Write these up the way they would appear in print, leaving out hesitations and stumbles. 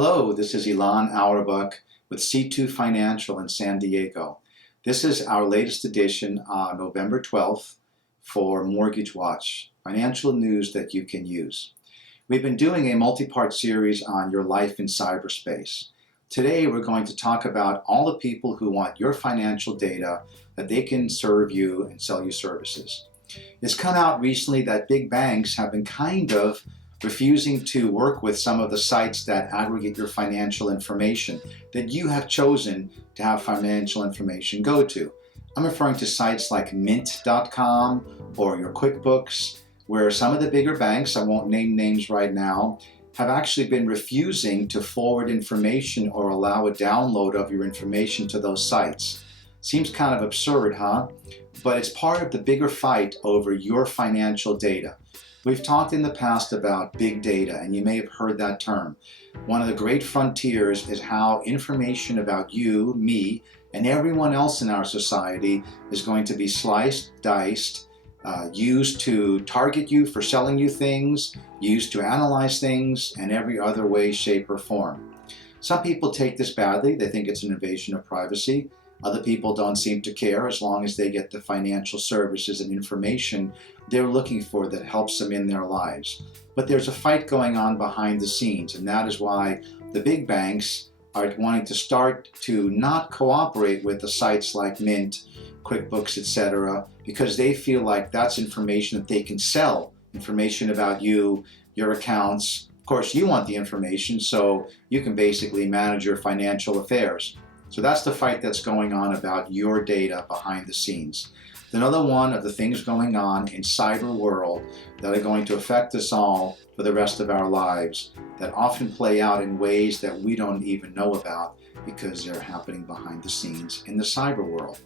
Hello, this is Ilan Awerbuch with C2 Financial in San Diego. This is our latest edition on November 12th for Mortgage Watch, financial news that you can use. We've been doing a multi-part series on your life in cyberspace. Today we're going to talk about all the people who want your financial data that they can serve you and sell you services. It's come out recently that big banks have been kind of refusing to work with some of the sites that aggregate your financial information that you have chosen to have financial information go to. I'm referring to sites like mint.com or your QuickBooks, where some of the bigger banks, I won't name names right now, have actually been refusing to forward information or allow a download of your information to those sites. Seems kind of absurd, huh? But it's part of the bigger fight over your financial data. We've talked in the past about big data, and you may have heard that term. One of the great frontiers is how information about you, me, and everyone else in our society is going to be sliced, diced, used to target you for selling you things, used to analyze things, and every other way, shape, or form. Some people take this badly. They think it's an invasion of privacy. Other people don't seem to care as long as they get the financial services and information they're looking for that helps them in their lives. But there's a fight going on behind the scenes, and that is why the big banks are wanting to start to not cooperate with the sites like Mint, QuickBooks, etc., because they feel like that's information that they can sell, information about you, your accounts. Of course, you want the information, so you can basically manage your financial affairs. So that's the fight that's going on about your data behind the scenes. Another one of the things going on in cyber world that are going to affect us all for the rest of our lives that often play out in ways that we don't even know about because they're happening behind the scenes in the cyber world.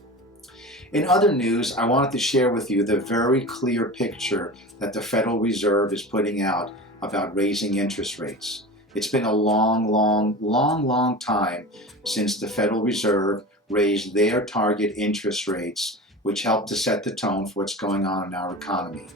In other news, I wanted to share with you the very clear picture that the Federal Reserve is putting out about raising interest rates. It's been a long time since the Federal Reserve raised their target interest rates, which helped to set the tone for what's going on in our economy.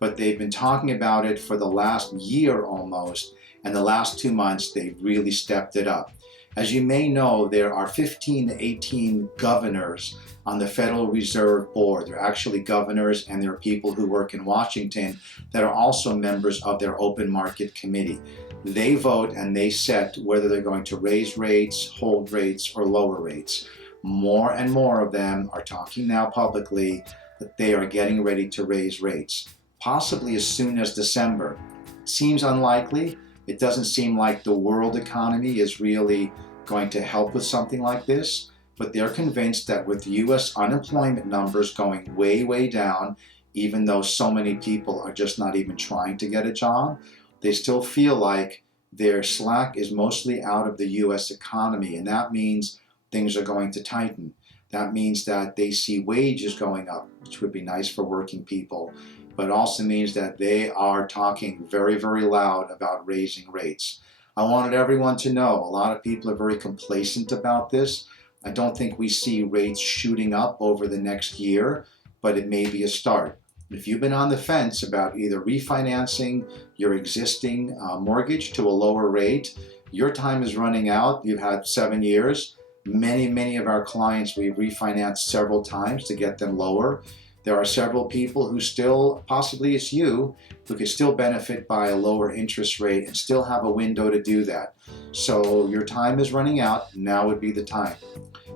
But they've been talking about it for the last year almost, and the last 2 months they've really stepped it up. As you may know, there are 15 to 18 governors on the Federal Reserve Board. They're actually governors, and there are people who work in Washington that are also members of their open market committee. They vote and they set whether they're going to raise rates, hold rates, or lower rates. More and more of them are talking now publicly that they are getting ready to raise rates, possibly as soon as December. Seems unlikely. It doesn't seem like the world economy is really going to help with something like this, but they're convinced that with U.S. unemployment numbers going way down, even though so many people are just not even trying to get a job, they still feel like their slack is mostly out of the U.S. economy, and that means things are going to tighten. That means that they see wages going up, which would be nice for working people, but it also means that they are talking very loud about raising rates. I wanted everyone to know a lot of people are very complacent about this. I don't think we see rates shooting up over the next year, but it may be a start. If you've been on the fence about either refinancing your existing mortgage to a lower rate, your time is running out. You've had 7 years. Many of our clients we've refinanced several times to get them lower. There are several people who still, possibly it's you, who could still benefit by a lower interest rate and still have a window to do that. So your time is running out. Now would be the time.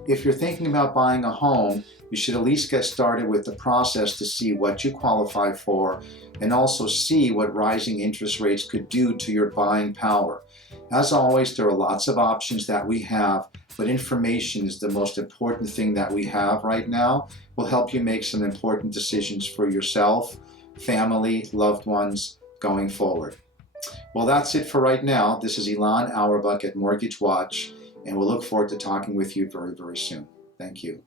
If you're thinking about buying a home, you should at least get started with the process to see what you qualify for and also see what rising interest rates could do to your buying power. As always, there are lots of options that we have, but information is the most important thing that we have right now. Will help you make some important decisions for yourself, family, loved ones going forward. Well, that's it for right now. This is Ilan Awerbuch at Mortgage Watch, and we'll look forward to talking with you very soon. Thank you.